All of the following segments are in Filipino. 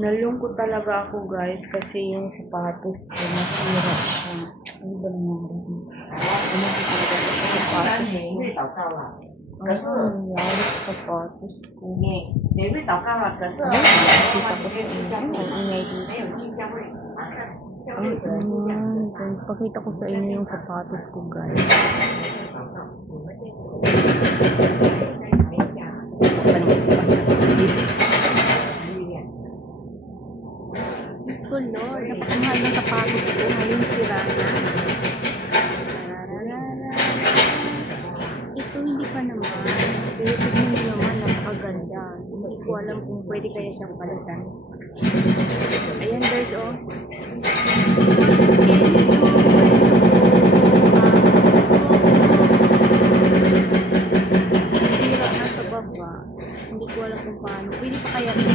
Nalungkot talaga ako guys kasi yung sapatos ko nasira siya. Ano ba nangyari dito? Ano ba talaga yung sapatos ko? Ano nangyari sa sapatos ko? Pakita ko sa inyo yung sapatos ko guys. Diyos ko Lord, napakahal ng sapatos ko ngayon sira na. Ito hindi pa naman. Pero tignan nyo naman, napakaganda. Hindi ko alam kung pwede kaya siyang palitan. Ayan guys, oh. Sira na sa baba. Hindi ko alam kung paano. Pwede pa kaya ito.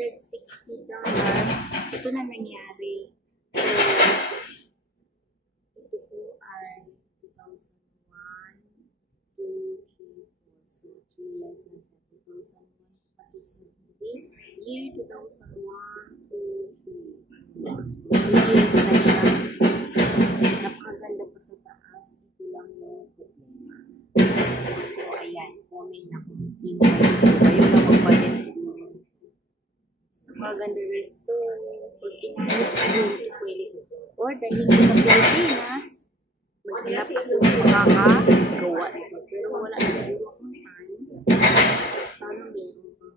$260. Ito na nangyari. Ito po ay 2001, 2, 3, 4. So, 3 years na sa 2001 year 2001, 2, 3. So, 3 years na siya. Napakaganda pa sa taas. Ito lang yung problema. So, ayan. Comment na kung sino ay gusto kayo na magpalit siguro. Maganda guys. So, pag inayos ko ito pwede. Or dahil hindi sa Pilipinas, maghanap ako makakagawa ito. Pero wala na siguro akong time. Sana meron pang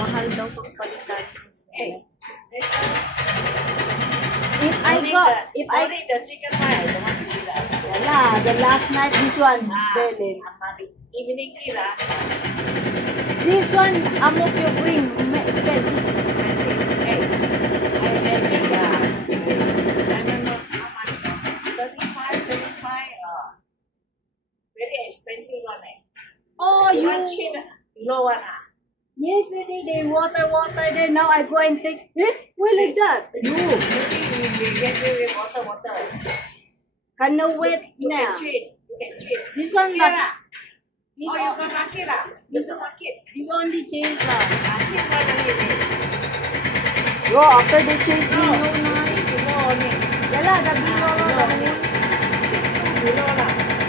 mahal daw pagpalitan. If I only the chicken pie, the one you eat. Yeah, the last night this one Berlin. Evening kira. This one amok you bring expensive. Hey, I think I don't know how much. 35. Very expensive one. Oh, you. One cheap, low one. Yesterday they water, then now I go and take. Why like that? You. You get with water. Can no wait You now. can cheat. This one not. Kira. This, Oh, you can market lah. You can market. this only change lah. Cheap one only. Yo, after they change No, no, no. cheap below only. Yeah lah, the below lah. Cheap below lah.